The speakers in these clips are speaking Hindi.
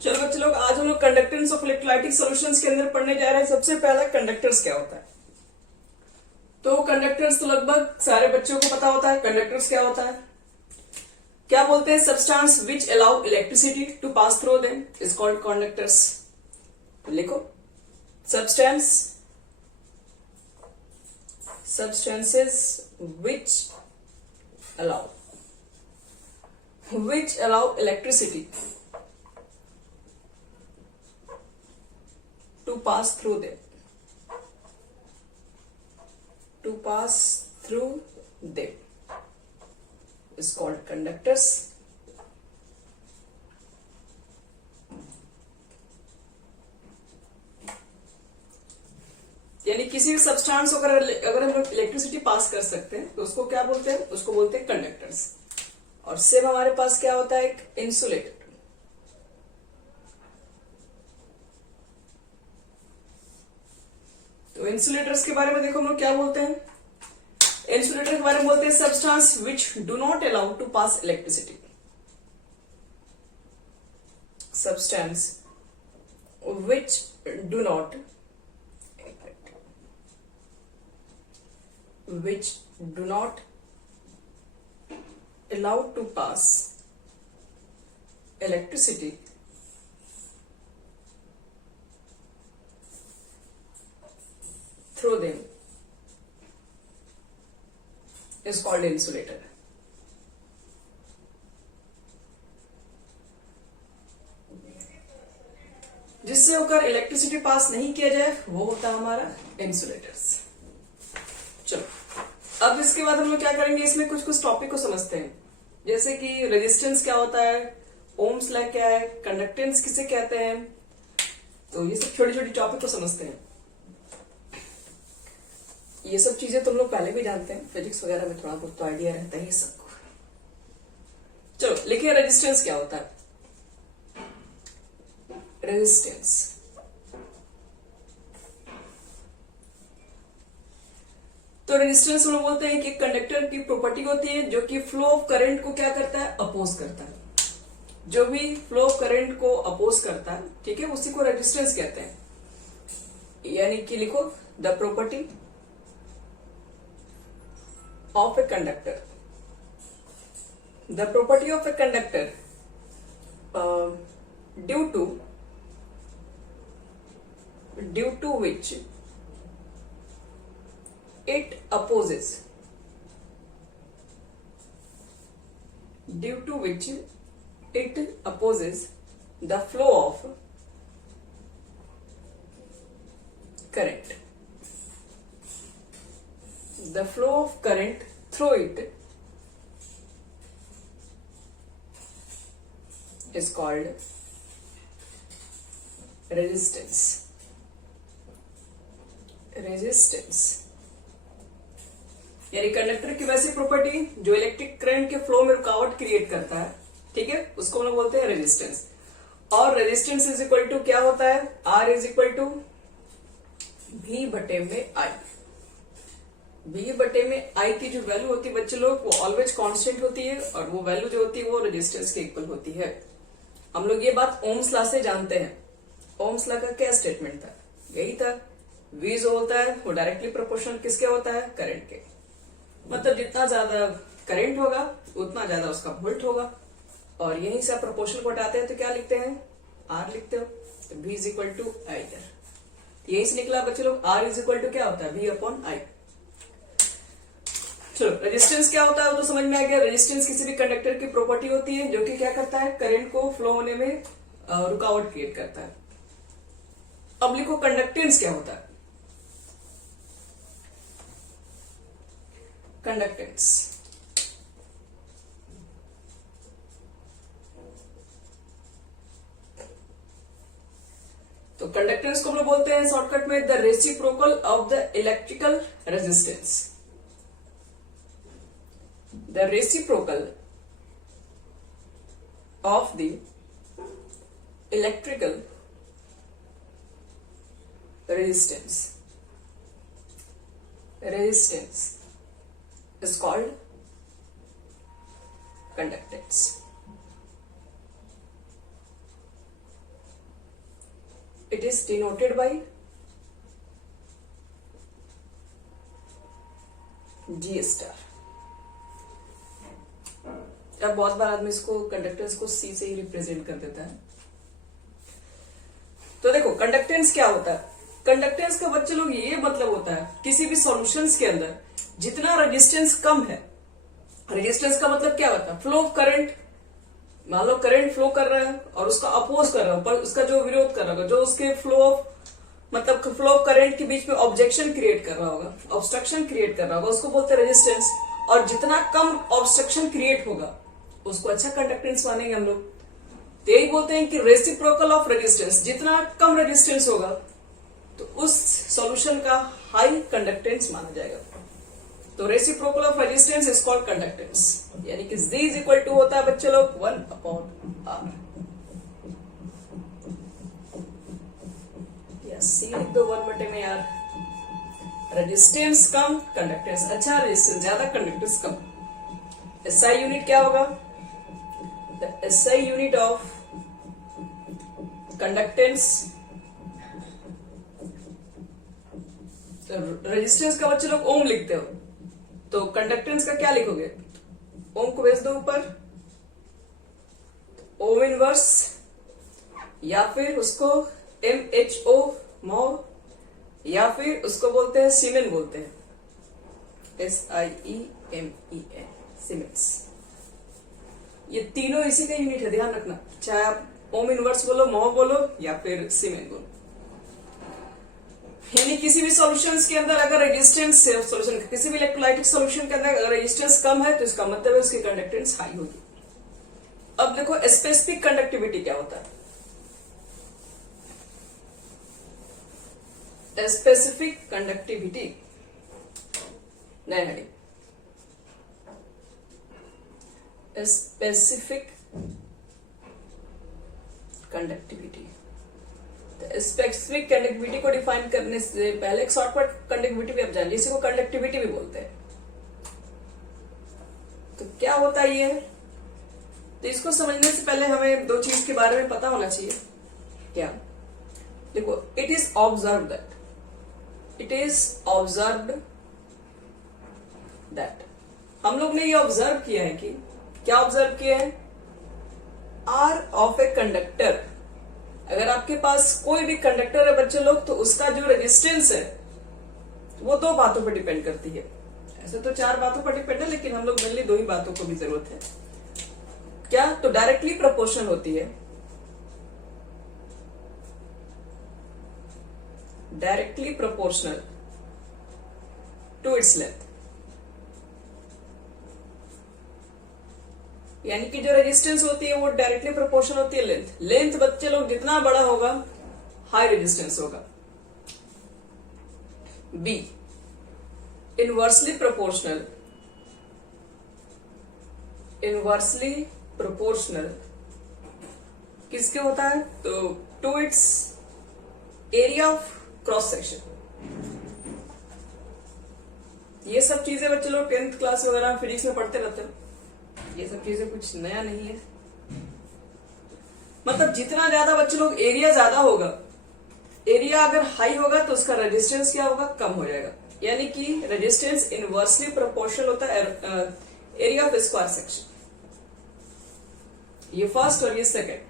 चलो बच्चे लोग, आज हम लोग कंडक्टेंस ऑफ इलेक्ट्रोलाइटिक सॉल्यूशंस के अंदर पढ़ने जा रहे हैं। सबसे पहला कंडक्टर्स क्या होता है। तो कंडक्टर्स तो लगभग सारे बच्चों को पता होता है। कंडक्टर्स क्या होता है, क्या बोलते हैं, substance which allow electricity to pass through them is called conductors. लिखो, substances which allow electricity to pass through them is called conductors. यानी किसी भी सब्सटेंस को अगर हम लोग इलेक्ट्रिसिटी पास कर सकते हैं तो उसको क्या बोलते हैं, उसको बोलते हैं कंडक्टर्स। और सेम हमारे पास क्या होता है, एक इंसुलेटर। तो इंसुलेटर्स के बारे में देखो हम लोग क्या बोलते हैं। इंसुलेटर के बारे में बोलते हैं substance which do not allow to pass electricity. Substance which do not allow to pass electricity through them is called insulator. जिससे होकर इलेक्ट्रिसिटी पास नहीं किया जाए वो होता है हमारा इंसुलेटर्स। चलो, अब इसके बाद हम लोग क्या करेंगे, इसमें कुछ कुछ टॉपिक को समझते हैं। जैसे कि रेजिस्टेंस क्या होता है, ओम्स लॉ क्या है, कंडक्टेंस किसे कहते हैं। तो ये सब छोटी छोटी टॉपिक को समझते हैं। ये सब चीजें तुम लोग पहले भी जानते हैं, फिजिक्स वगैरह में थोड़ा बहुत तो आइडिया रहता है ये सबको। चलो लिखिए, रेजिस्टेंस क्या होता है। रेजिस्टेंस तो रेजिस्टेंस हम लोग बोलते हैं कि कंडक्टर की प्रॉपर्टी होती है जो कि फ्लो ऑफ करंट को क्या करता है, अपोज करता है। जो भी फ्लो ऑफ करंट को अपोज करता है, ठीक है, उसी को रेजिस्टेंस कहते हैं। यानी कि लिखो, the property of a conductor, the property of a conductor due to which it opposes, due to which it opposes the flow of current. The flow of current through it is called resistance. यानी कंडक्टर की वैसी प्रॉपर्टी जो इलेक्ट्रिक करंट के फ्लो में रुकावट क्रिएट करता है, ठीक है, उसको हम लोग बोलते हैं रेजिस्टेंस। और रेजिस्टेंस इज इक्वल टू क्या होता है, R is equal to V बटे में आई। V बटे में आई की जो वैल्यू होती है बच्चे लोग, वो ऑलवेज कांस्टेंट होती है, और वो वैल्यू जो होती है वो रेजिस्टेंस के इक्वल होती है। हम लोग ये बात ओम्स लॉ से जानते हैं। ओम्स लॉ का क्या स्टेटमेंट था, यही था, V जो होता है वो डायरेक्टली प्रोपोर्शनल किसके होता है, करंट के। मतलब जितना ज्यादा करंट होगा उतना ज्यादा उसका वोल्ट होगा। और यहीं से आप प्रोपोर्शनल को हटाते हैं तो क्या लिखते हैं, आर लिखते हो। तो V इज इक्वल टू आई। यहीं से निकला बच्चे लोग, आर इज इक्वल टू क्या होता है, V अपॉन आई। चलो, रेजिस्टेंस क्या होता है वो तो समझ में आ गया। रेजिस्टेंस किसी भी कंडक्टर की प्रॉपर्टी होती है जो कि क्या करता है, करंट को फ्लो होने में रुकावट क्रिएट करता है। अब लिखो, कंडक्टेंस क्या होता है। कंडक्टेंस तो कंडक्टेंस को हम लोग बोलते हैं शॉर्टकट में the reciprocal of the electrical resistance. The reciprocal of the electrical resistance is called conductance. It is denoted by G star. अब बहुत बार आदमी इसको कंडक्टेंस को C से ही रिप्रेजेंट कर देता है। तो देखो कंडक्टेंस क्या होता है, कंडक्टेंस का बच्चे लोग ये मतलब होता है किसी भी सॉल्यूशंस के अंदर जितना रेजिस्टेंस कम है, रेजिस्टेंस का मतलब क्या होता है, फ्लो ऑफ करंट, मान लो करंट फ्लो कर रहा है और उसका अपोज कर रहा है, पर उसका जो विरोध कर रहा होगा, जो उसके फ्लो ऑफ मतलब फ्लो ऑफ करंट के बीच में ऑब्जेक्शन क्रिएट कर रहा होगा, ऑब्स्ट्रक्शन क्रिएट कर रहा होगा, उसको बोलते हैं रेजिस्टेंस। और जितना कम ऑब्स्ट्रक्शन क्रिएट होगा उसको अच्छा कंडक्टेंस मानेंगे हम लोग। तो यही बोलते हैं कि रेसिप्रोकल ऑफ रेजिस्टेंस, जितना कम रेजिस्टेंस होगा तो उस सॉल्यूशन का हाई कंडक्टेंस माना जाएगा। तो reciprocal of resistance is called conductance, यानी कि Z इज इक्वल टू होता है बच्चे लोग 1/R। C लिख दो 1/R। रेजिस्टेंस कम, कंडक्टेंस अच्छा, रेजिस्टेंस ज्यादा, कंडक्टेंस कम। SI यूनिट क्या होगा, the SI unit of conductance. तो रेजिस्टेंस का बच्चे लोग ओम लिखते हो, तो कंडक्टेंस का क्या लिखोगे, ओम को भेज दो ऊपर, ओम इनवर्स, या फिर उसको MHO मो, या फिर उसको बोलते हैं सीमेन, बोलते हैं SIEMEN, सीमेंस। ये तीनों इसी का यूनिट है, ध्यान रखना, चाहे आप ओम इनवर्स बोलो, मोह बोलो या फिर सीमेन बोलो। यानी किसी भी सॉल्यूशंस के अंदर अगर रेजिस्टेंस, सॉल्यूशन किसी भी इलेक्ट्रोलाइटिक सॉल्यूशन के अंदर अगर रेजिस्टेंस कम है तो इसका मतलब है उसकी कंडक्टेंस हाई होगी। अब देखो स्पेसिफिक कंडक्टिविटी क्या होता है, स्पेसिफिक कंडक्टिविटी नहीं, स्पेसिफिक कंडक्टिविटी। स्पेसिफिक कंडक्टिविटी को डिफाइन करने से पहले एक शॉर्टकट कंडक्टिविटी भी आप जानिए, इसी को कंडक्टिविटी भी बोलते हैं। तो क्या होता है ये, तो इसको समझने से पहले हमें दो चीज के बारे में पता होना चाहिए। क्या, देखो, it is observe that, it is observed that, हम लोग ने ये ऑब्जर्व किया है कि, क्या ऑब्जर्व किया है, आर ऑफ ए कंडक्टर। अगर आपके पास कोई भी कंडक्टर है बच्चे लोग, तो उसका जो रेजिस्टेंस है वो दो बातों पर डिपेंड करती है। ऐसे तो चार बातों पर डिपेंड है, लेकिन हम लोग मेनली दो ही बातों को भी जरूरत है। क्या, तो डायरेक्टली प्रोपोर्शनल होती है, directly proportional to its length. यानी कि जो रेजिस्टेंस होती है वो डायरेक्टली प्रोपोर्शनल होती है लेंथ। लेंथ बच्चे लोग जितना बड़ा होगा हाई रेजिस्टेंस होगा। B, inversely proportional, inversely proportional किसके होता है, तो to its area of cross section. ये सब चीजें बच्चे लोग 10th क्लास वगैरह फिजिक्स में पढ़ते रहते हैं, ये सब चीजें कुछ नया नहीं है। मतलब जितना ज्यादा बच्चे लोग एरिया ज्यादा होगा, एरिया अगर हाई होगा तो उसका रेजिस्टेंस क्या होगा, कम हो जाएगा। यानी कि रेजिस्टेंस इनवर्सली प्रोपोर्शनल होता है एरिया ऑफ स्क्वायर सेक्शन। ये फर्स्ट और ये सेकंड।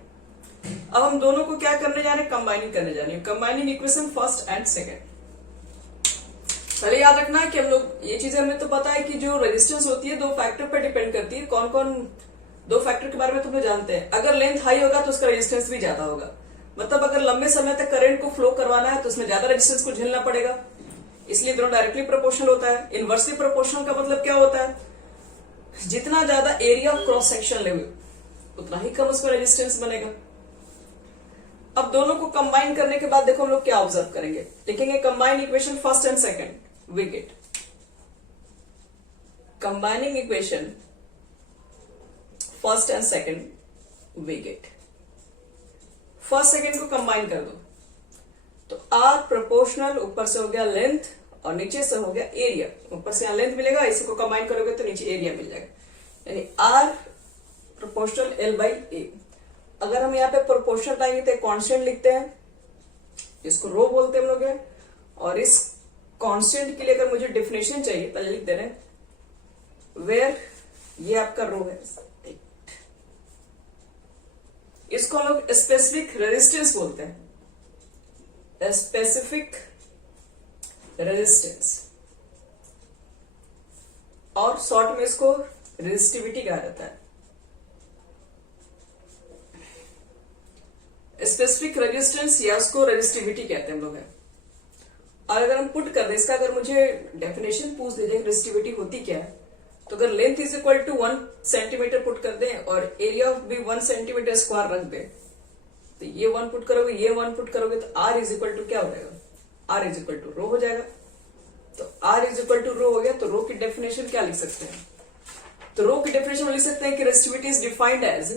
अब हम दोनों को क्या करने जा रहे हैं, कंबाइनिंग करने जा रहे हैं, combining equation first and second. पहले याद रखना है कि हम लोग ये चीजें हमें तो पता है कि जो रेजिस्टेंस होती है दो फैक्टर पर डिपेंड करती है। कौन कौन दो फैक्टर के बारे में तो हम जानते हैं। अगर लेंथ हाई होगा तो उसका रेजिस्टेंस भी ज्यादा होगा। मतलब अगर लंबे समय तक करंट को फ्लो करवाना है तो उसमें ज्यादा रेजिस्टेंस को झेलना पड़ेगा, इसलिए दोनों डायरेक्टली प्रोपोर्शनल होता है। इनवर्सली प्रोपोर्शनल का मतलब क्या होता है, जितना ज्यादा एरिया ऑफ क्रॉस सेक्शन लेंगे उतना ही कम उसमें रेजिस्टेंस बनेगा। अब दोनों को कंबाइन करने के बाद देखो हम लोग क्या ऑब्जर्व करेंगे, लिखेंगे combine equation first and second, we get combining equation first and second we get first second को कंबाइन कर दो तो R प्रोपोर्शनल ऊपर से हो गया लेंथ और नीचे से हो गया एरिया। ऊपर से यहां लेंथ मिलेगा, इसी को कंबाइन करोगे तो नीचे एरिया मिल जाएगा, यानी R proportional L by A। अगर हम यहाँ पे प्रोपोर्शनल लाएंगे तो कांस्टेंट लिखते हैं, जिसको रो बोलते हैं हम लोग है। और इस कांस्टेंट के लिए अगर मुझे डेफिनेशन चाहिए पहले लिख दे रहे हैं वेयर ये आपका रो है, इसको हम लोग स्पेसिफिक रेजिस्टेंस बोलते हैं, स्पेसिफिक रेजिस्टेंस, और शॉर्ट में इसको रेजिस्टिविटी कहा जाता है। स्पेसिफिक रेजिस्टेंस या उसको रेजिस्टिविटी कहते हैं हम लोग है। और अगर हम पुट कर दें इसका, अगर मुझे डेफिनेशन पूछ दीजिए रेजिस्टिविटी होती क्या है, तो अगर length is equal to 1 centimetre put कर दें और एरिया ऑफ भी 1 सेंटीमीटर स्क्वायर रख दें, तो ये 1 पुट करोगे, ये 1 पुट करोगे, तो आर इज इक्वल टू क्या हो जाएगा, आर इज इक्वल टू रो हो जाएगा। तो आर इज इक्वल टू रो हो गया, तो रो की डेफिनेशन क्या लिख सकते हैं, तो रो की डेफिनेशन में लिख सकते हैं कि resistivity is defined as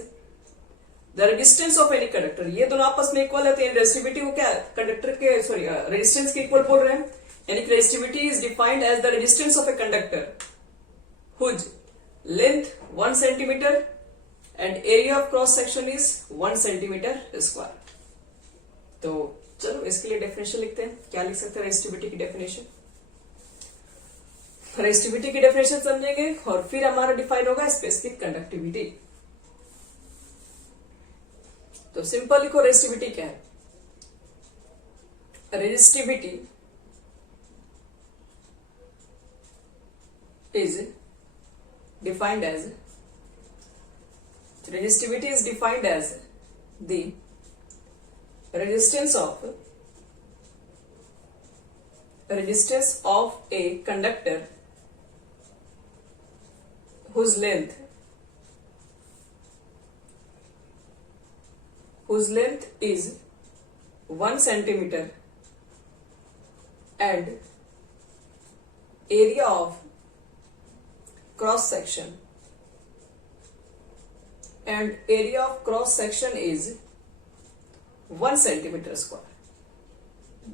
the resistance of any conductor. ये दोनों आपस में इक्वल है, तो रेजिस्टिविटी को क्या कंडक्टर के सॉरी रेजिस्टेंस के इक्वल बोल रहे हैं, यानी कि resistivity is defined as the resistance of a conductor whose length 1 centimeter and area of cross section is 1 centimeter square। तो चलो इसके लिए डेफिनेशन लिखते हैं, क्या लिख सकते हैं रेजिस्टिविटी की डेफिनेशन। रेजिस्टिविटी की डेफिनेशन समझेंगे और फिर हमारा डिफाइन होगा स्पेसिफिक कंडक्टिविटी। तो सिंपल लिखो रेजिस्टिविटी क्या है, resistivity is defined as resistivity is defined as the resistance of a conductor whose length is 1 centimeter and area of cross section is 1 centimeter square।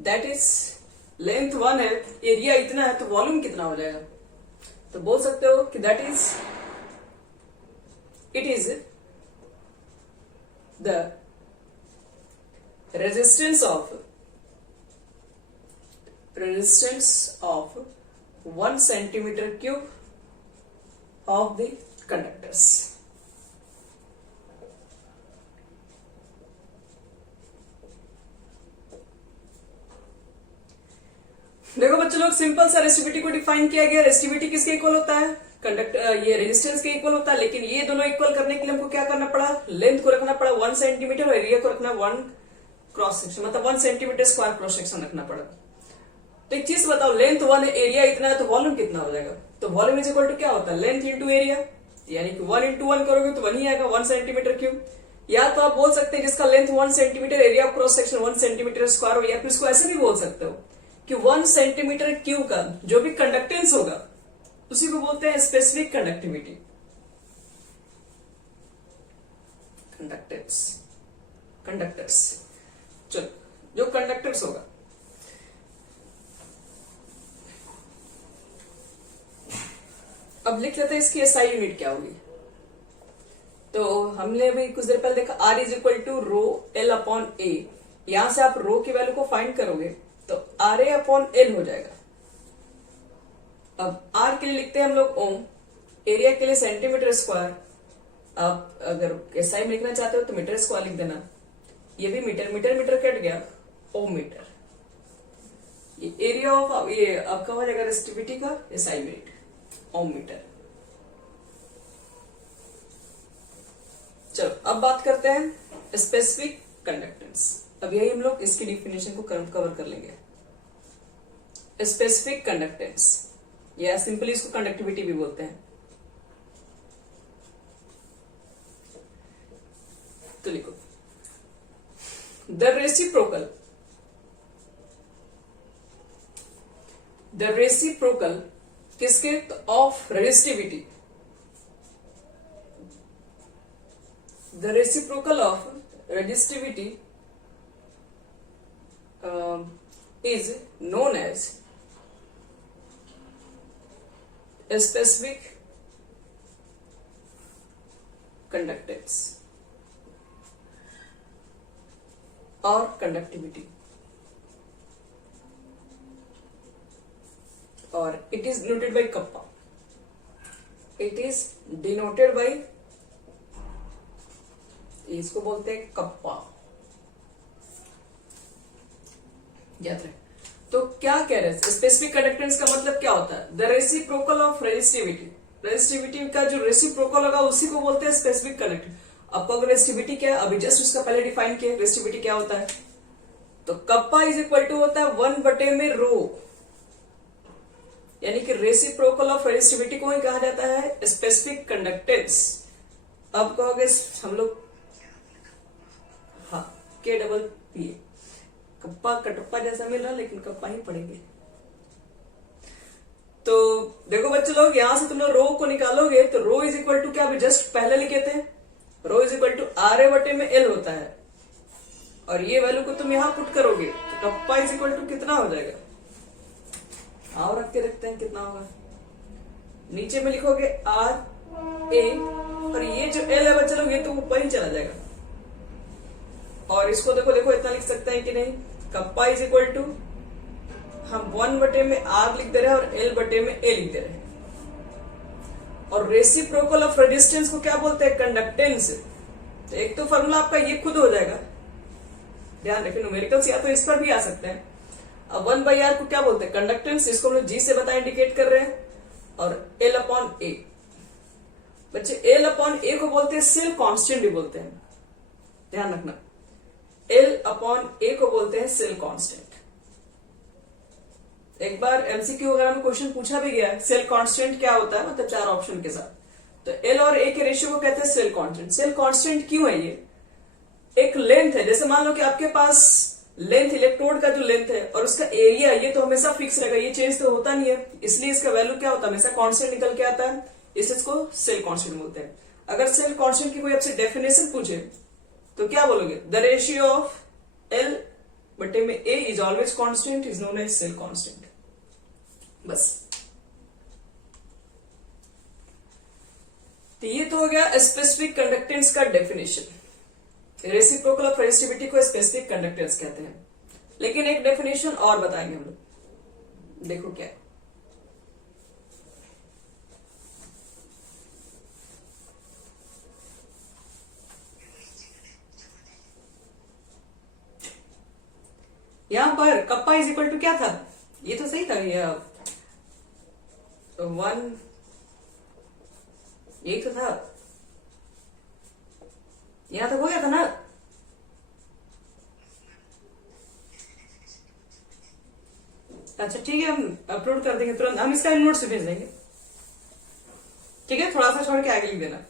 that is length 1 है, एरिया इतना है, तो वॉल्यूम कितना हो जाएगा, तो बोल सकते हो कि it is the resistance of 1 centimeter cube of the conductors। देखो बच्चों लोग, सिंपल सा रेजिस्टिविटी को डिफाइन किया गया। रेजिस्टिविटी किसके इक्वल होता है, कंडक्टर ये रेजिस्टेंस के इक्वल होता है, लेकिन ये दोनों इक्वल करने के लिए हमको क्या करना पड़ा, लेंथ को रखना पड़ा 1 सेंटीमीटर और एरिया को रखना 1 क्रॉस सेक्शन, मतलब 1 सेंटीमीटर स्क्वायर क्रॉस सेक्शन रखना पड़ा। तो एक चीज बताओ, लेंथ 1 है, एरिया इतना है, तो वॉल्यूम कितना हो जाएगा, तो वॉल्यूम इज इक्वल टू क्या होता है, लेंथ इंटू एरिया, यानी कि 1 इंटू 1 करोगे तो 1 ही आएगा, 1 सेंटीमीटर क्यूब। या तो आप बोल सकते हैं जिसका length 1 centimetre, area of cross section 1 centimetre square हो, या फिर इसको ऐसे भी बोल सकते हो कि 1 सेंटीमीटर क्यूब का जो भी कंडक्टेंस होगा उसी को बोलते हैं स्पेसिफिक कंडक्टिविटी। कंडक्टर्स चलो, जो कंडक्टर्स होगा, अब लिख लेते हैं इसकी एसआई यूनिट क्या होगी। तो हमने अभी कुछ देर पहले देखा R is equal to rho L upon A. यहां से आप रो की वैल्यू को फाइंड करोगे तो आर ए अपॉन एल हो जाएगा। अब आर के लिए लिखते हैं हम लोग ओम, एरिया के लिए सेंटीमीटर स्क्वायर। आप अगर एसआई में लिखना चाहते हो तो मीटर स्क्वायर लिख देना, ये भी मीटर, मीटर मीटर कट गया, ओम मीटर। ये एरिया ऑफ ये आपका हो जाएगा रेजिस्टिविटी का एसआई यूनिट ओम मीटर। चलो अब बात करते हैं स्पेसिफिक कंडक्टेंस। अब यही हम लोग इसकी डिफिनेशन को कवर कर लेंगे। स्पेसिफिक कंडक्टेंस या सिंपली इसको कंडक्टिविटी भी बोलते हैं। तो लिखो द रेसिप्रोकल किसके, of resistivity, the reciprocal of resistivity is known as a specific conductance or conductivity। और it is denoted by kappa, it is denoted by, इसको बोलते हैं कप्पा, याद रहे। तो क्या कह रहे हैं, स्पेसिफिक कंडक्टेंस का मतलब क्या होता है, the reciprocal of resistivity, resistivity का जो रेसिप्रोकल होगा उसी को बोलते हैं स्पेसिफिक कंडक्टेंस। आपको अगर रेजिस्टिविटी क्या है, अभी जस्ट उसका पहले डिफाइन किया, रेजिस्टिविटी क्या होता है, तो कप्पा इज इक्वल टू होता है 1/रो, यानी कि रेसिप्रोकल ऑफ रेजिस्टिविटी को ही कहा जाता है स्पेसिफिक कंडक्टेंस। अब कहोगे हम लोग, हाँ, KPP, कप्पा कटप्पा जैसा मिल रहा लेकिन कप्पा ही पढ़ेंगे। तो देखो बच्चे लोग, यहां से तुम लोग रो को निकालोगे तो रो इज इक्वल टू क्या, अभी जस्ट पहले लिखे थे, रो इज इक्वल टू RA/L होता है, और ये वैल्यू को तुम यहां पुट करोगे तो कप्पा इज इक्वल टू कितना हो जाएगा, आओ रख के देखते हैं कितना होगा। नीचे में लिखोगे RA, और ये जो L है बच्चे लोग ये तो ऊपर ही चला जाएगा, और इसको देखो देखो इतना लिख सकते हैं कि नहीं, कप्पा इज इक्वल टू हम 1/R लिख दे रहे हैं और L/A लिख दे रहे हैं। और रेसिप्रोकल ऑफ रेजिस्टेंस को क्या बोलते हैं, कंडक्टेंस। तो एक तो फॉर्मूला आपका ये खुद हो जाएगा, ध्यान रखें, न्यूमेरिकल्स या तो इस पर भी आ सकते हैं। अब 1/R को क्या बोलते हैं, कंडक्टेंस, इसको हम लोग G से बता इंडिकेट कर रहे हैं, और L/A, बच्चे L/A को बोलते हैं सेल कांस्टेंट भी बोलते हैं, ध्यान रखना, L/A को बोलते हैं सेल कांस्टेंट। एक बार MCQ वगैरह में क्वेश्चन पूछा भी गया, सेल कांस्टेंट क्या होता है, मतलब 4 ऑप्शन के साथ, तो L और A के रेशियो को कहते हैं सेल कांस्टेंट। सेल कांस्टेंट क्यों है, ये एक लेंथ है, जैसे मान लो कि आपके पास लेंथ, इलेक्ट्रोड का जो लेंथ है और उसका एरिया, ये तो हमेशा फिक्स रहेगा, ये चेंज तो होता नहीं है, इसलिए इसका वैल्यू क्या होता है, हमेशा कांस्टेंट निकल के आता है, इसको सेल कांस्टेंट बोलते हैं। अगर सेल कांस्टेंट की कोई आपसे डेफिनेशन पूछे तो क्या बोलोगे, the ratio of L/A is always constant, is known as cell constant, बस। तो ये तो हो गया स्पेसिफिक कंडक्टेंस का डेफिनेशन। रेसिप्रोकल ऑफ रेजिस्टिविटी को स्पेसिफिक कंडक्टेंस कहते हैं, लेकिन एक डेफिनेशन और बताएंगे हम लोग, देखो क्या है। यहां पर कप्पा इज इक्वल टू क्या था, ये तो सही था, ये 1, यही तो था, यहां तक हो गया था ना। अच्छा ठीक है, हम अपलोड कर देंगे तुरंत, हम इसका नोट्स भेज देंगे, ठीक है, थोड़ा सा छोड़ के आगे लिख देना।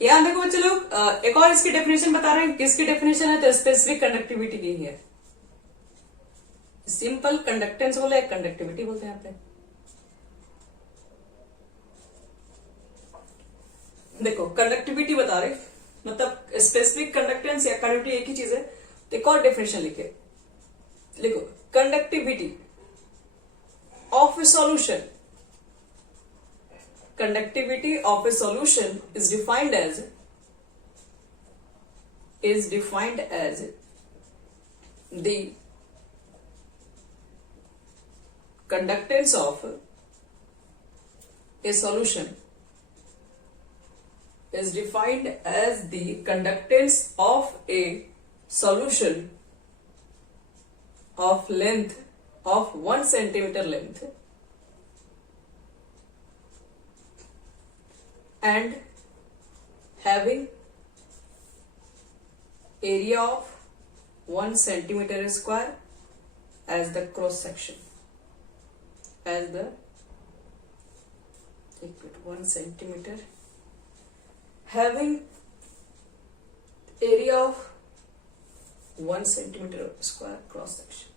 यहां देखो बच्चे लोग, एक और इसकी डेफिनेशन बता रहे हैं, किसकी डेफिनेशन है, तो स्पेसिफिक कंडक्टिविटी की है। सिंपल कंडक्टेंस बोले, कंडक्टिविटी बोलते हैं आपने। देखो कंडक्टिविटी बता रहे, मतलब स्पेसिफिक कंडक्टेंस या कंडक्टिविटी एक ही चीज है, तो एक और डेफिनेशन लिखे, लिखो, conductivity of A solution, conductivity of a solution is defined as the conductance of a solution is defined as the conductance of a solution of length of 1 centimeter length and having area of 1 centimeter square as the cross section, as the 1 centimeter, having area of 1 centimeter square cross section,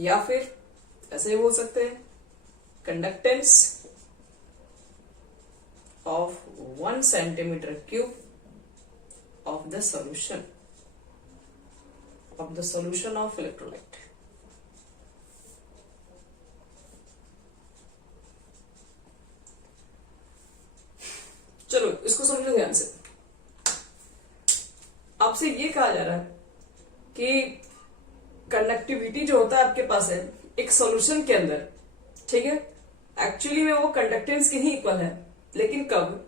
या फिर ऐसे ही बोल सकते हैं, conductance of 1 centimeter cube of the solution of electrolyte। चलो इसको समझो ध्यान से। आपसे ये कहा जा रहा है कि कंडक्टिविटी जो होता है आपके पास है एक सॉल्यूशन के अंदर, ठीक है, एक्चुअली में वो कंडक्टेंस के ही इक्वल है, लेकिन कब,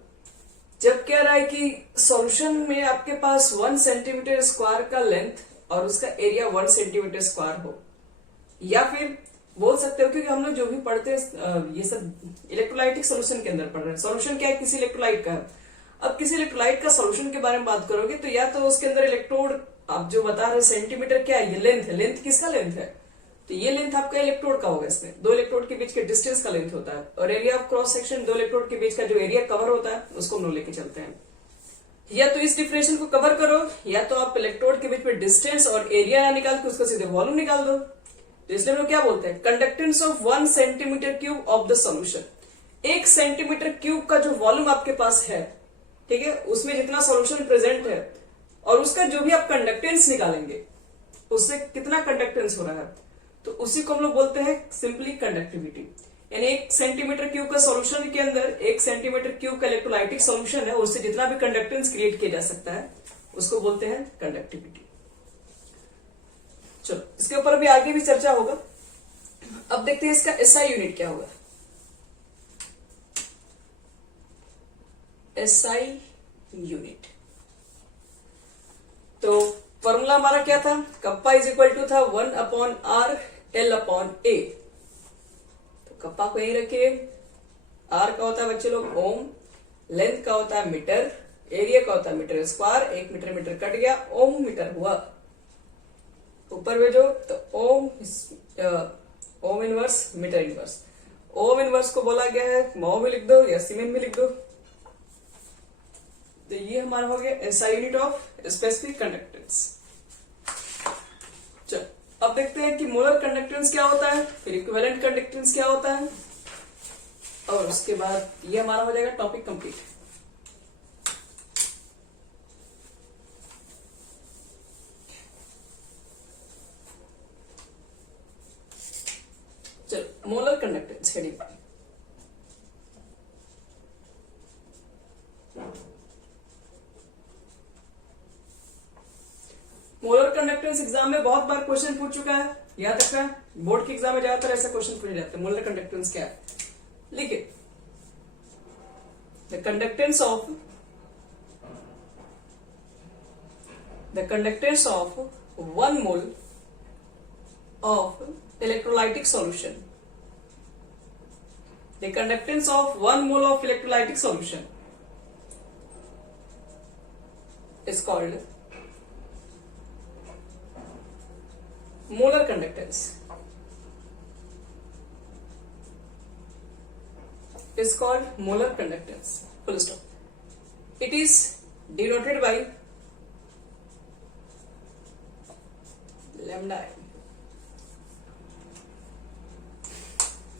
जब क्या रहा है कि सॉल्यूशन में आपके पास 1 सेंटीमीटर स्क्वायर का लेंथ और उसका एरिया 1 सेंटीमीटर स्क्वायर हो, या फिर बोल सकते हो, क्योंकि हम लोग जो भी पढ़ते हैं ये सब इलेक्ट्रोलाइटिक सॉल्यूशन के अंदर पढ़ रहे हैं। सॉल्यूशन क्या है, किसी इलेक्ट्रोलाइट का है। अब किसी इलेक्ट्रोलाइट का सॉल्यूशन के बारे में बात करोगे तो या तो उसके अंदर इलेक्ट्रोड आप जो बता रहे सेंटीमीटर क्या है, ये लेंथ है। लेंथ किसका लेंथ है, तो ये लेंथ आपका इलेक्ट्रोड का होगा। इसमें 2 इलेक्ट्रोड के बीच के डिस्टेंस का लेंथ होता है, और area of cross section 2 electrode के बीच का जो एरिया कवर होता है उसको हम लोग लेके चलते हैं। या तो इस डिफरेंशियल को कवर करो, या तो आप इलेक्ट्रोड के बीच में डिस्टेंस और एरिया निकाल के उसका सीधे वॉल्यूम निकाल दो। तो इसलिए हम लोग क्या बोलते हैं, conductance of 1 centimetre cube of the solution. 1 centimetre cube का जो वॉल्यूम आपके पास है, ठीक है, उसमें जितना सॉल्यूशन प्रेजेंट है और उसका जो भी आप कंडक्टेंस निकालेंगे उससे कितना कंडक्टेंस हो रहा है, तो उसी को हम लोग बोलते हैं सिंपली कंडक्टिविटी। यानी 1 सेंटीमीटर क्यूब का सॉल्यूशन के अंदर 1 सेंटीमीटर क्यूब का इलेक्ट्रोलाइटिक सॉल्यूशन है, उससे जितना भी कंडक्टेंस क्रिएट किया जा सकता है उसको बोलते हैं कंडक्टिविटी। चलो इसके ऊपर भी आगे भी चर्चा होगा। अब देखते हैं इसका एसआई यूनिट क्या होगा। एसआई यूनिट, तो फॉर्मूला हमारा क्या था, कप्पा इज इक्वल टू था 1/r L/A। तो कप्पा को यही रखिए। आर का होता है बच्चे लोग ओम, लेंथ का होता है मीटर, एरिया का होता है metre square, 1 metre metre cut गया, ओम मीटर हुआ। ऊपर में जो तो ohm inverse metre inverse, ohm inverse को बोला गया है मो में लिख दो या सीमेन में लिख दो। तो ये हमारा हो गया SI unit of specific conductance. चलो अब देखते हैं कि मोलर कंडक्टेंस क्या होता है, फिर इक्विवेलेंट कंडक्टेंस क्या होता है, और उसके बाद ये हमारा हो जाएगा टॉपिक कंप्लीट। चलो molar conductance heading. Molar conductance exam में बहुत बार क्वेश्चन पूछ चुका है, याद रखना है, बोर्ड के एग्जाम में ज्यादातर ऐसा क्वेश्चन पूछे जाते हैं। मोलर कंडक्टेंस क्या है, लिखिए the conductance of 1 mole of electrolytic solution. The conductance of 1 mole of electrolytic solution is called molar conductance. Is called molar conductance. Full stop. It is denoted by lambda.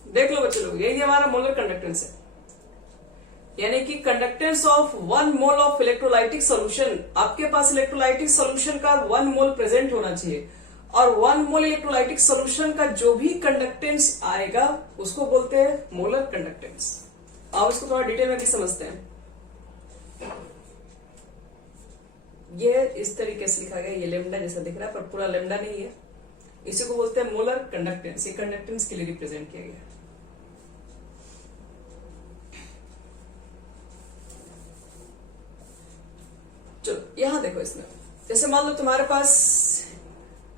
देख लो बच्चे लोग, यही हमारा मोलर कंडक्टेंस है। यानी कि conductance of 1 mole of electrolytic solution, आपके पास इलेक्ट्रोलाइटिक सॉल्यूशन का 1 मोल प्रेजेंट होना चाहिए, और 1 मोल इलेक्ट्रोलाइटिक सॉल्यूशन का जो भी कंडक्टेंस आएगा उसको बोलते हैं मोलर कंडक्टेंस। आप इसको थोड़ा डिटेल में भी समझते हैं। ये इस तरीके से लिखा गया, ये लेमडा जैसा दिख रहा है पर पूरा लेमडा नहीं है, इसी को बोलते हैं मोलर कंडक्टेंस। ये कंडक्टेंस के लिए रिप्रेजेंट किया गया। चलो यहां देखो, इसमें जैसे मान लो तुम्हारे पास,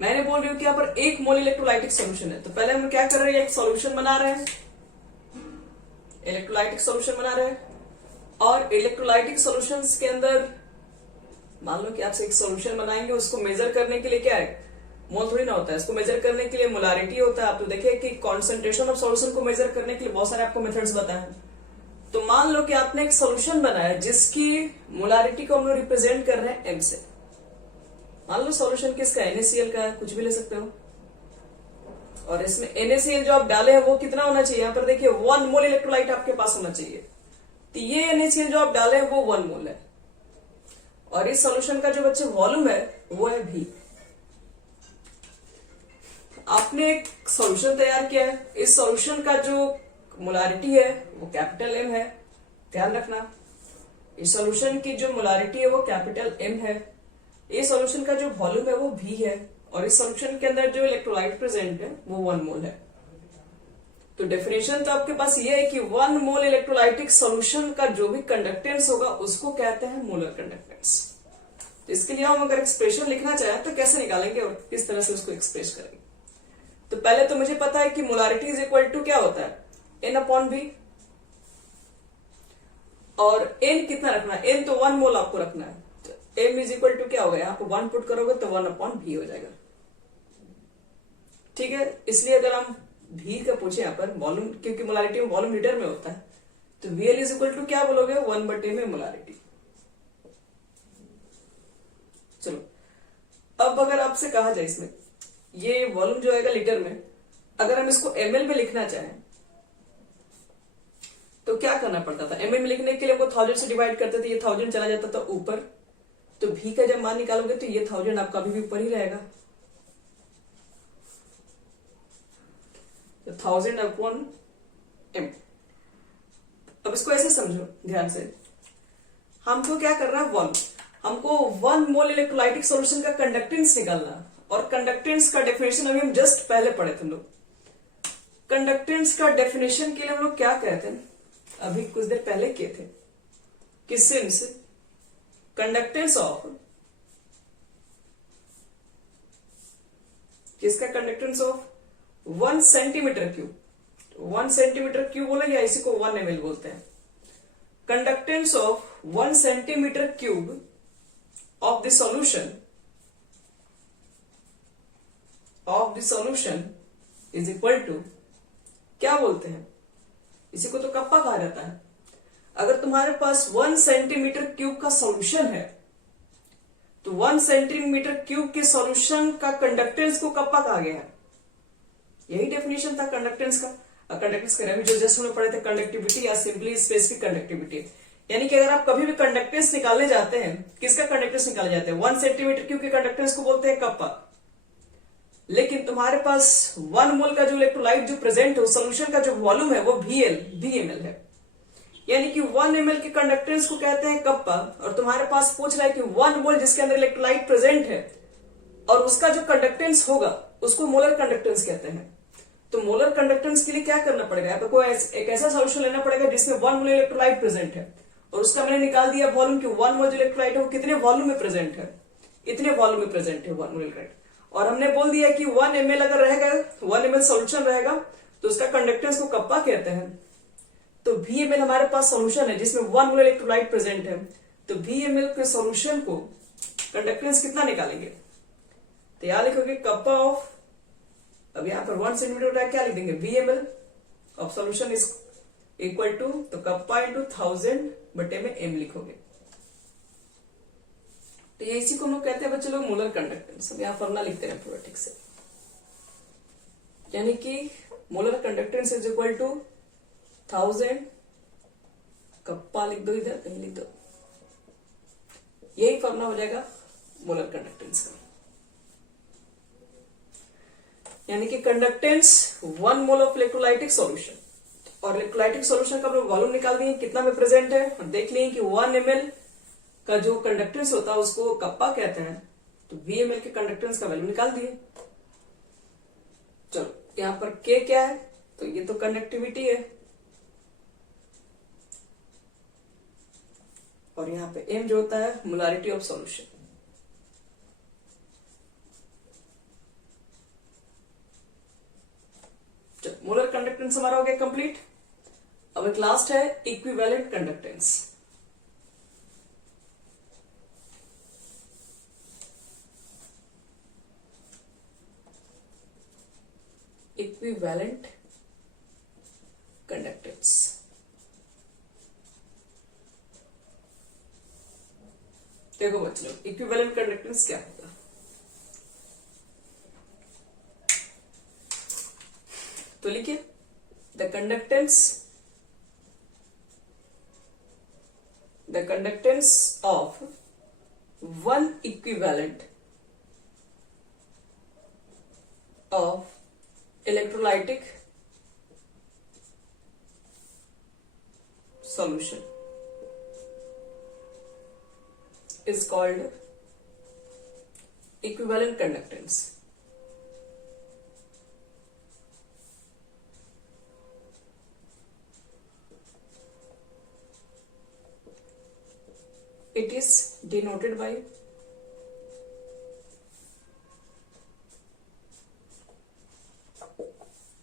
मैंने बोल रही हूं कि यहाँ पर 1 मोल इलेक्ट्रोलाइटिक सॉल्यूशन है, तो पहले हम क्या कर रहे हैं, एक सॉल्यूशन बना रहे हैं, इलेक्ट्रोलाइटिक सॉल्यूशन बना रहे हैं। और इलेक्ट्रोलाइटिक सॉल्यूशंस के अंदर मान लो कि आपसे एक सॉल्यूशन बनाएंगे, उसको मेजर करने के लिए क्या है, मोल थोड़ी ना होता है, इसको मेजर करने के लिए मोलारिटी होता है। आप तो देखिए कि कॉन्सेंट्रेशन ऑफ सॉल्यूशन को मेजर करने के लिए बहुत सारे आपको मेथड्स बताए हैं। तो मान लो कि आपने एक सॉल्यूशन बनाया जिसकी मोलारिटी को हम लोग रिप्रेजेंट कर रहे हैं m से। मान लो सॉल्यूशन किसका, NaCl का है, कुछ भी ले सकते हो। और इसमें NaCl जो आप डाले हैं वो कितना होना चाहिए, यहाँ पर देखिए 1 मोल इलेक्ट्रोलाइट आपके पास होना चाहिए। तो ये NaCl जो आप डाले हैं वो 1 मोल है, और इस सॉल्यूशन का जो बच्चे वॉल्यूम है वो है V। आपने एक सॉल्यूशन तैयार किया है, इस सॉल्यूशन का जो मोलारिटी है वो कैपिटल M है, ध्यान रखना। इस सॉल्यूशन की जो मोलारिटी है वो कैपिटल M है। इस सॉल्यूशन का जो वॉल्यूम है वो V है, और इस सॉल्यूशन के अंदर जो इलेक्ट्रोलाइट प्रेजेंट है वो 1 मोल है। तो डेफिनेशन तो आपके पास ये है कि 1 मोल इलेक्ट्रोलाइटिक सॉल्यूशन का जो भी कंडक्टेंस होगा उसको कहते हैं मोलर कंडक्टेंस। तो इसके लिए हम अगर एक्सप्रेशन लिखना चाहें तो कैसे निकालेंगे और किस तरह से उसको एक्सप्रेस करेंगे। तो पहले तो मुझे पता है कि मोलारिटी इज इक्वल टू क्या होता है, N अपॉन V। और N कितना रखना है, N तो 1 मोल आपको रखना है। तो M इज इक्वल टू क्या होगा, यहाँ पे 1 पुट करोगे तो 1 अपॉन V हो जाएगा। ठीक है, इसलिए अगर हम V का पूछे यहाँ पर वॉल्यूम, क्योंकि मोलारिटी में वॉल्यूम लीटर में होता है, तो VL इज इक्वल टू क्या बोलोगे, 1/A में मोलारिटी। चलो अब अगर आपसे कहा जाए इसमें ये वॉल्यूम जो आएगा लीटर में, अगर हम इसको ml में लिखना चाहें तो क्या करना पड़ता था। ml में लिखने के लिए हमको 1000 से डिवाइड करते थे, ये 1000 चला जाता था ऊपर, तो V का जब मान निकालोगे तो ये 1000 आपका अभी भी ऊपर ही रहेगा। तो 1000 अपॉन m। अब इसको ऐसे समझो ध्यान से, हमको क्या करना है, वॉल्यूम, हमको 1 मोल इलेक्ट्रोलाइटिक सॉल्यूशन का कंडक्टेंस निकालना। और कंडक्टेंस का डेफिनेशन अभी हम जस्ट पहले पढ़े थे लोग। कंडक्टेंस का डेफिनेशन के लिए हम लोग क्या कहते हैं, अभी कुछ देर पहले किए थे कि सिंस कंडक्टेंस ऑफ, किसका conductance of 1 centimetre cube, 1 centimetre cube बोले या इसी को 1 ml बोलते हैं। Conductance of 1 centimetre cube of the solution is equal to क्या बोलते हैं, इसी को तो कप्पा कहा जाता है। अगर तुम्हारे पास 1 सेंटीमीटर क्यूब का सॉल्यूशन है तो 1 सेंटीमीटर क्यूब के सॉल्यूशन का कंडक्टेंस को कप्पा कहा गया है। यही डेफिनेशन था कंडक्टेंस का। कंडक्टेंस का अभी जो जस्ट हमने पढ़े थे कंडक्टिविटी या सिंपली स्पेसिफिक कंडक्टिविटी, यानी कि अगर आप कभी भी कंडक्टेंस निकालने जाते हैं, किसका कंडक्टेंस निकाले जाते हैं, 1 सेंटीमीटर क्यूब के कंडक्टेंस को बोलते हैं कप्पा। लेकिन तुम्हारे पास 1 मोल का जो इलेक्ट्रोलाइट जो प्रेजेंट है, उस सॉल्यूशन का जो वॉल्यूम है वो VML है, यानी कि 1 ml के कंडक्टेंस को कहते हैं कप्पा। और तुम्हारे पास पूछ रहा है कि 1 मोल जिसके अंदर इलेक्ट्रोलाइट प्रेजेंट है और उसका जो कंडक्टेंस होगा उसको मोलर कंडक्टेंस कहते हैं। तो मोलर कंडक्टेंस के लिए क्या करना पड़ेगा, आपको एक ऐसा सॉल्यूशन लेना पड़ेगा जिसमें 1 मोल इलेक्ट्रोलाइट प्रेजेंट है और उसका मैंने निकाल दिया वॉल्यूम कि 1 मोल जो इलेक्ट्रोलाइट है वो कितने वॉल्यूम में प्रेजेंट है, इतने वॉल्यूम में प्रेजेंट है 1 मोल इलेक्ट्रोलाइट। और हमने बोल दिया कि 1 ml अगर रहेगा, 1 ml सॉल्यूशन रहेगा तो उसका कंडक्टेंस को कप्पा कहते हैं। तो VML हमारे पास सॉल्यूशन है जिसमें 1 मोल इलेक्ट्रोलाइट प्रेजेंट है, तो VML के सॉल्यूशन को कंडक्टेंस कितना निकालेंगे, तो यहां लिखोगे कप्पा ऑफ, अब यहां पर 1 सेंटीमीटर क्या लिख देंगे, VML of solution is equal to, तो कप्पा इंटू 1000/m में m लिखोगे। तो ये इसी को हम लोग कहते हैं बच्चे लोग मोलर कंडक्टेंस। अब यहां फॉर्मूला लिखते हैं पूरा ठीक से, यानी कि molar conductance is equal to 1000, kappa लिख दो, इधर कहीं लिख दो, यही फॉर्मूला हो जाएगा मोलर कंडक्टेंस का। यानी कि conductance 1 mole of electrolytic solution, और इलेक्ट्रोलाइटिक सॉल्यूशन का हम लोग वॉल्यूम निकाल दिए कितना में प्रेजेंट है, और देख लिए कि 1 ml का जो कंडक्टेंस होता है उसको कप्पा कहते हैं, तो VML के कंडक्टेंस का वैल्यू निकाल दिए। चलो यहां पर K क्या है, तो ये तो कंडक्टिविटी है, और यहां पे M जो होता है molarity of solution. Molar conductance हमारा हो गया कंप्लीट। अब एक लास्ट है इक्विवेलेंट कंडक्टेंस। इक्विवेलेंट कंडक्टेंस, देखो बच्चों इक्विवेलेंट कंडक्टेंस क्या होगा। तो लिखिए the conductance of 1 equivalent of electrolytic solution is called equivalent conductance। It is denoted by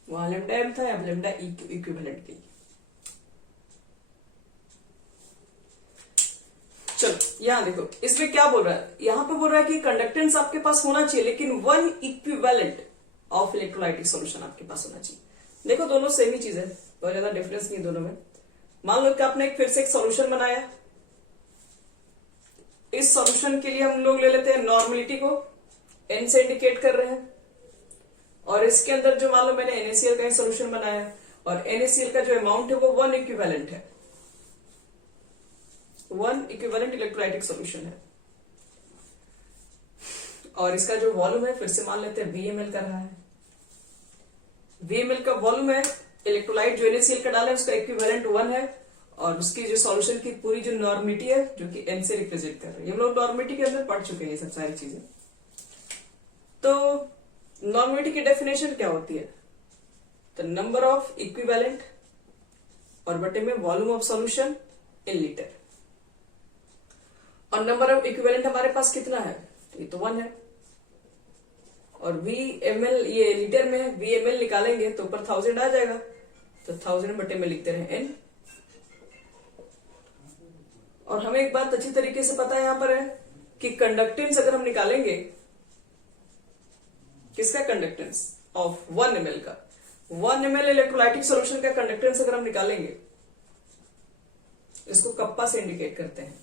वहां लेमडा एम था, अब लेमडा इक्विवेलेंट की। चलो यहां देखो, इसमें क्या बोल रहा है, यहां पे बोल रहा है कि कंडक्टेंस आपके पास होना चाहिए लेकिन one equivalent of electrolytic solution आपके पास होना चाहिए। देखो दोनों सेम ही चीज है, बहुत ज्यादा डिफरेंस नहीं दोनों में। मान लो कि आपने फिर से एक सॉल्यूशन बनाया, इस सॉल्यूशन के लिए हम लोग ले लेते हैं नॉर्मलिटी को, एन से इंडिकेट कर रहे हैं, और इसके अंदर जो मान लो मैंने NaCl का सॉल्यूशन बनाया और NaCl का जो अमाउंट है वो वन इक्विवेलेंट है, वन इक्विवेलेंट इलेक्ट्रोलाइटिक सॉल्यूशन है, और इसका जो वॉल्यूम है फिर से मान लेते हैं VmL का रहा है। VmL का वॉल्यूम है, इलेक्ट्रोलाइट जो NaCl का डाला है उसका इक्विवेलेंट 1 है, और उसकी जो सॉल्यूशन की पूरी जो नॉर्मिटी है जो कि N से रिप्रेजेंट कर रही है, हम लोग नॉर्मिटी के अंदर पढ़ चुके हैं ये सब सारी चीजें। तो नॉर्मिटी की डेफिनेशन क्या होती है, तो नंबर ऑफ इक्विवेलेंट और बटे में volume of solution in litre, और नंबर ऑफ इक्विवेलेंट हमारे पास कितना है, ये तो 1 है, और VmL ये लीटर में है, VmL निकालेंगे तो ऊपर 1000 आ जाएगा, तो 1000 बटे में लिखते रहे N। और हमें एक बात अच्छी तरीके से पता है यहां पर है कि कंडक्टेंस अगर हम निकालेंगे, किसका कंडक्टेंस, ऑफ 1 ml का, 1 ml इलेक्ट्रोलाइटिक सॉल्यूशन का कंडक्टेंस अगर हम निकालेंगे, इसको कप्पा से इंडिकेट करते हैं,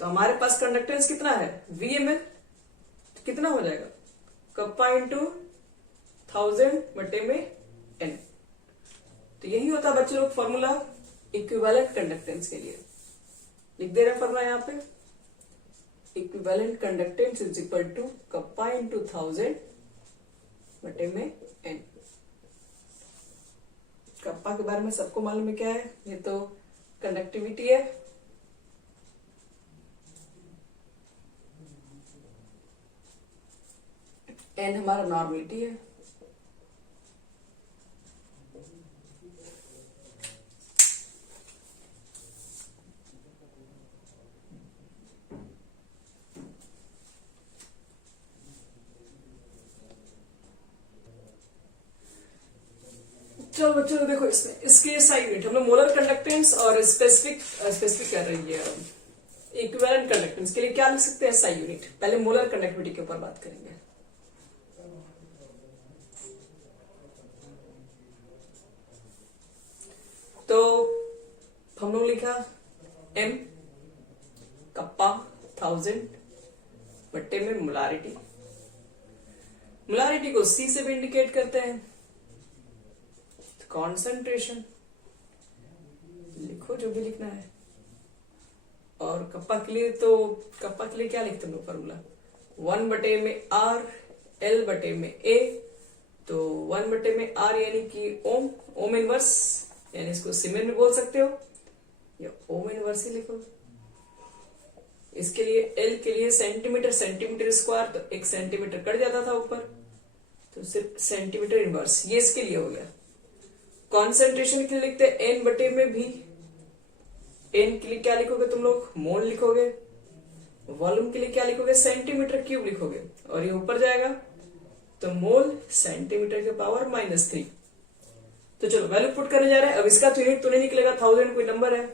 तो हमारे पास कंडक्टेंस कितना है VmL, तो कितना हो जाएगा कप्पा इंटू 1000 बटे में N। तो यही होता है बच्चे लोग फॉर्मूला इक्विवेलेंट कंडक्टेंस के लिए, लिख दे रहे फॉर्मूला यहाँ पे, equivalent conductance is equal to kappa into 1000 बटे में N। कप्पा के बारे में सबको मालूम है क्या है, ये तो कंडक्टिविटी है, N हमारा नॉर्मलिटी है। चलो बच्चों देखो, इसमें इसके SI यूनिट हम लोग मोलर कंडक्टेंस और स्पेसिफिक कर रही है, इक्विवेलेंट कंडक्टेंस के लिए क्या लिख सकते हैं SI यूनिट। पहले मोलर कंडक्टिविटी के ऊपर बात करेंगे। तो हम लोग लिखा M कप्पा 1000 बट्टे में मोलारिटी, मोलारिटी को C से भी इंडिकेट करते हैं, कॉन्सेंट्रेशन लिखो जो भी लिखना है, और कप्पा के लिए तो कप्पा के लिए क्या लिखते हैं फॉर्मूला 1 बटे में R, L बटे में A, तो 1 बटे में R यानी कि ओम इनवर्स, यानी इसको सीमेन भी बोल सकते हो या ओम इनवर्स ही लिखो। इसके लिए L के लिए सेंटीमीटर स्क्वायर, तो 1 सेंटीमीटर कट जाता था ऊपर, तो सिर्फ सेंटीमीटर इनवर्स, ये इसके लिए हो गया। कॉन्सेंट्रेशन के लिए लिखते हैं N बटे में V, N के लिए क्या लिखोगे तुम लोग मोल लिखोगे, वॉल्यूम के लिए क्या लिखोगे सेंटीमीटर क्यूब लिखोगे, और ये ऊपर जाएगा तो मोल सेंटीमीटर के पावर -3। तो चलो वैल्यू पुट करने जा रहे हैं, अब इसका तो यूनिट तो नहीं निकलेगा, 1000 कोई नंबर है।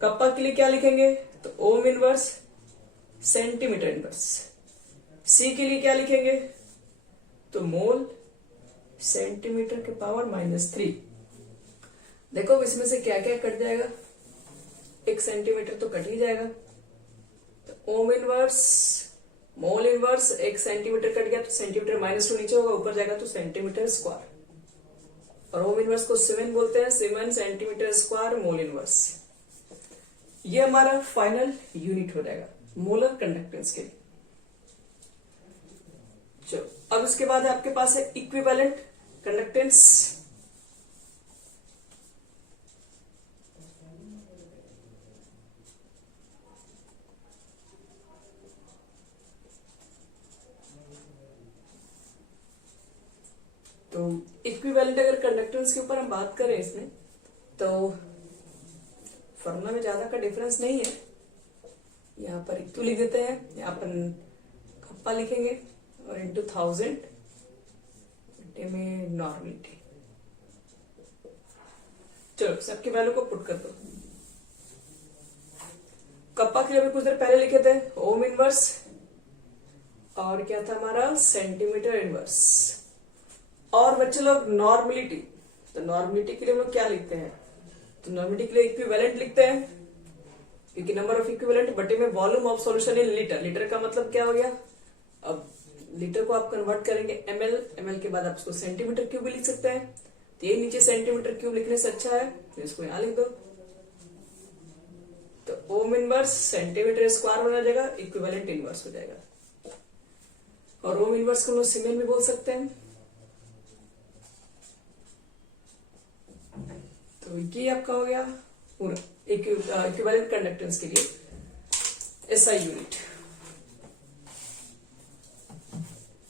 कप्पा के लिए क्या लिखेंगे, तो ओम इनवर्स सेंटीमीटर इनवर्स। सी के लिए क्या लिखेंगे, तो मोल सेंटीमीटर के पावर -3। देखो इसमें से क्या क्या कट जाएगा, 1 सेंटीमीटर तो कट ही जाएगा, तो ohm inverse mole inverse 1 centimetre cut गया तो सेंटीमीटर -2 नीचे होगा, ऊपर जाएगा तो सेंटीमीटर स्क्वायर, और ओम इनवर्स को सीमेन बोलते हैं, सीमेन सेंटीमीटर स्क्वायर मोल इनवर्स। ये हमारा फाइनल यूनिट हो जाएगा मोलर कंडक्टेंस के लिए। चलो अब इसके बाद आपके पास है इक्विवेलेंट कंडक्टेंस। तो इक्विवेलेंट अगर कंडक्टेंस के ऊपर हम बात करें इसमें, तो फॉर्मूला में ज्यादा का डिफरेंस नहीं है, यहाँ पर इक्यू लिख देते हैं, यहाँ पर कप्पा लिखेंगे और इंटू 1000 में नॉर्मलिटी। चलो सबकी वैल्यू को पुट कर दो। कप्पा के लिए अभी कुछ देर पहले लिखे थे ओम इनवर्स और क्या था हमारा सेंटीमीटर इनवर्स। और बच्चे लोग नॉर्मलिटी, तो नॉर्मलिटी के लिए हम लोग क्या लिखते हैं, तो नॉर्मलिटी के लिए इक्विवेलेंट लिखते हैं, क्योंकि नंबर ऑफ इक्विवेलेंट बटे में volume of solution in litre. Litre का मतलब क्या हो गया, अब लीटर को आप कन्वर्ट करेंगे एमएल, एमएल के बाद आप उसको सेंटीमीटर क्यूब भी लिख सकते हैं। तो ये नीचे सेंटीमीटर क्यूब लिखने से अच्छा है तो इसको यहां लिख दो। तो ओम इनवर्स सेंटीमीटर स्क्वायर हो जाएगा, इक्विवेलेंट इनवर्स हो जाएगा। और ओम इनवर्स को हम लोग सीमेन भी बोल सकते हैं। तो ये आपका हो गया पूरा इक्विवेलेंट कंडक्टेंस के लिए एसआई यूनिट।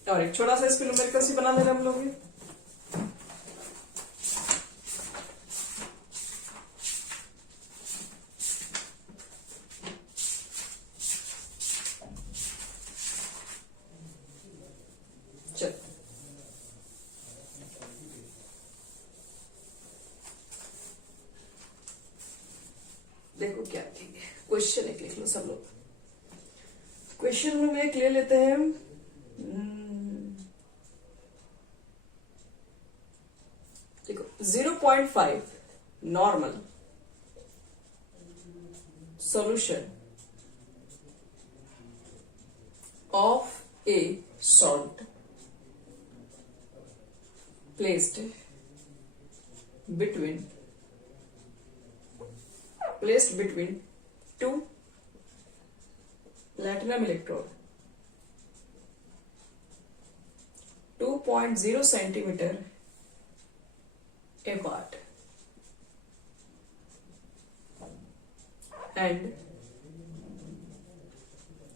और एक छोटा सा इस पे न्यूमेरिकल बना देना हम लोग। चल देखो क्या क्वेश्चन एक लिख लो सब लोग। क्वेश्चन हम एक ले लेते हैं, देखो 0.5 normal solution of A salt placed between two platinum electrode 2.0 centimeter apart and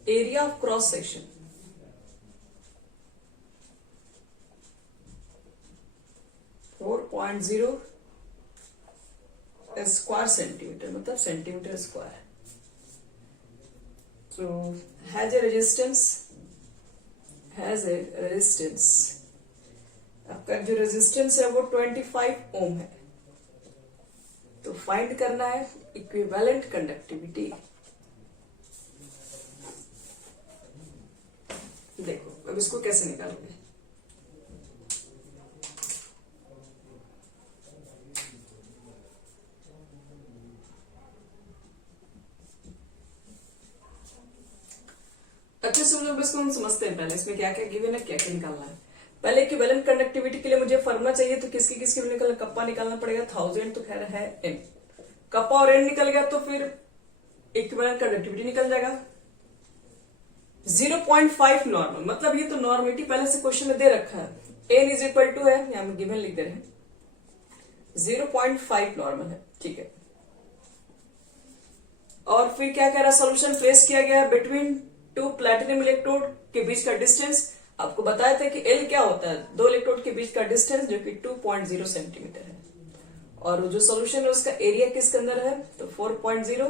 area of cross section 4.0 square centimetre, मतलब सेंटीमीटर स्क्वायर। तो हैज ए रेजिस्टेंस आपका जो रेजिस्टेंस है वो 25 ओम है। तो फाइंड करना है इक्विवेलेंट कंडक्टिविटी। देखो अब इसको कैसे निकालोगे, अच्छे से इसको हम समझते हैं। पहले इसमें क्या क्या गिवन है, क्या क्या निकालना है। पहले इक्विवेलेंट कंडक्टिविटी के लिए मुझे फॉर्मूला चाहिए, तो किसकी किसकी निकलना, कप्पा निकालना पड़ेगा 1000, तो खैर है एन। कप्पा और एन निकल गया तो फिर इक्विवेलेंट कंडक्टिविटी निकल जाएगा। 0.5 नॉर्मल, मतलब ये तो नॉर्मलिटी पहले से क्वेश्चन में दे रखा है। एन इज इक्वल टू है, यहां में गिवन लिख दे रहे हैं 0.5 नॉर्मल है, ठीक है। और फिर क्या कह रहा, सोल्यूशन प्लेस किया गया बिटवीन टू प्लैटिनम इलेक्ट्रोड के बीच का डिस्टेंस। आपको बताया था कि एल क्या होता है, दो इलेक्ट्रोड के बीच का डिस्टेंस, जो कि 2.0 सेंटीमीटर है। और जो सॉल्यूशन है उसका एरिया किसके अंदर है, तो 4.0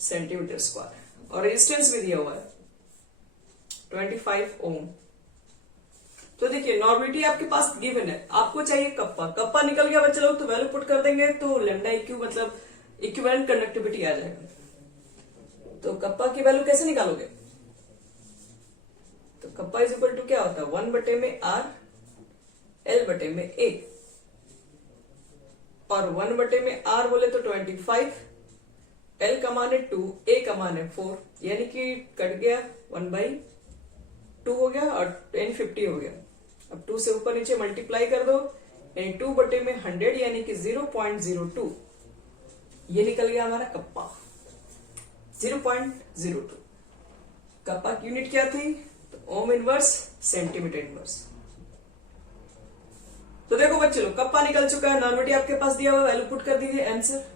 सेंटीमीटर स्क्वायर। और रेजिस्टेंस भी दिया हुआ है 25 ओम। तो देखिए नॉर्मलिटी आपके पास गिवन है, आपको चाहिए कप्पा। कप्पा निकल गया बच्चे लोग, तो वैल्यू पुट कर देंगे तो लैम्डा इक्यू मतलब इक्विवेलेंट कंडक्टिविटी आ जाएगा। तो कप्पा की वैल्यू कैसे निकालोगे, तो कप्पा इज इक्वल टू क्या होता है 1 बटे में आर, एल बटे में ए। और 1 बटे में आर बोले तो 25, एल का मान है 2, ए का मान है 4, यानी कि कट गया 1/2 हो गया और n 50 हो गया। अब 2 से ऊपर नीचे मल्टीप्लाई कर दो, यानी 2 बटे में 100 यानी कि 0.02, ये निकल गया हमारा कप्पा 0.02। कप्पा की यूनिट क्या थी, तो ओम इनवर्स सेंटीमीटर इनवर्स। तो देखो बच्चे लोग कप्पा निकल चुका है, नॉर्मलिटी आपके पास दिया हुआ, वैल्यू पुट कर दीजिए आंसर।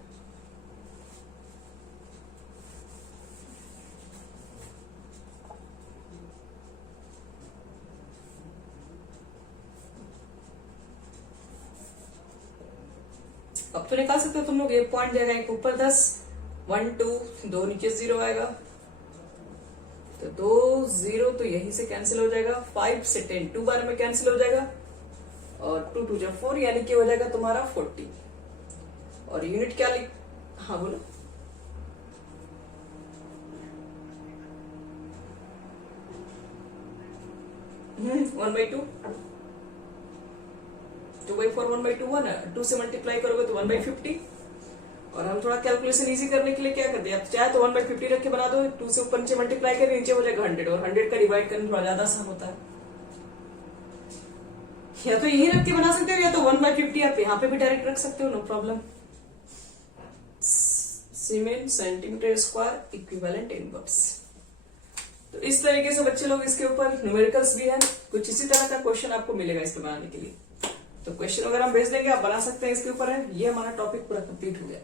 अब तो निकाल सकते हो तुम लोग, 1 पॉइंट जाएगा, एक ऊपर 10 1 2 2 नीचे 0 आएगा, तो 2 0 तो यहीं से कैंसिल हो जाएगा। 5 से 10 2 बार में कैंसिल हो जाएगा, और 2 2 4 यानी कि हो जाएगा तुम्हारा 40। और यूनिट क्या लिख, हाँ बोलो। वन बाई टू, 2/4 1/2 1 है, 2 से मल्टीप्लाई करोगे तो 1/50। और हम थोड़ा कैलकुलेशन इजी करने के लिए क्या करते हैं, आप चाहे तो 1/50 रख के बना दो, 2 से ऊपर नीचे मल्टीप्लाई करके नीचे हो जाएगा 100, और 100 का डिवाइड करना थोड़ा ज्यादा आसान होता है। या तो यही रख के बना सकते हो, या तो 1/50 आप यहाँ पे भी डायरेक्ट रख सकते हो, no problem. Siemens centimetre square equivalent in words. तो इस तरीके से बच्चे लोग इसके ऊपर न्यूमेरिकल्स भी है, कुछ इसी तरह का क्वेश्चन आपको मिलेगा इसको बनाने के लिए। तो क्वेश्चन अगर हम भेज देंगे, आप बना सकते हैं इसके ऊपर है। ये हमारा टॉपिक पूरा कंप्लीट हो गया।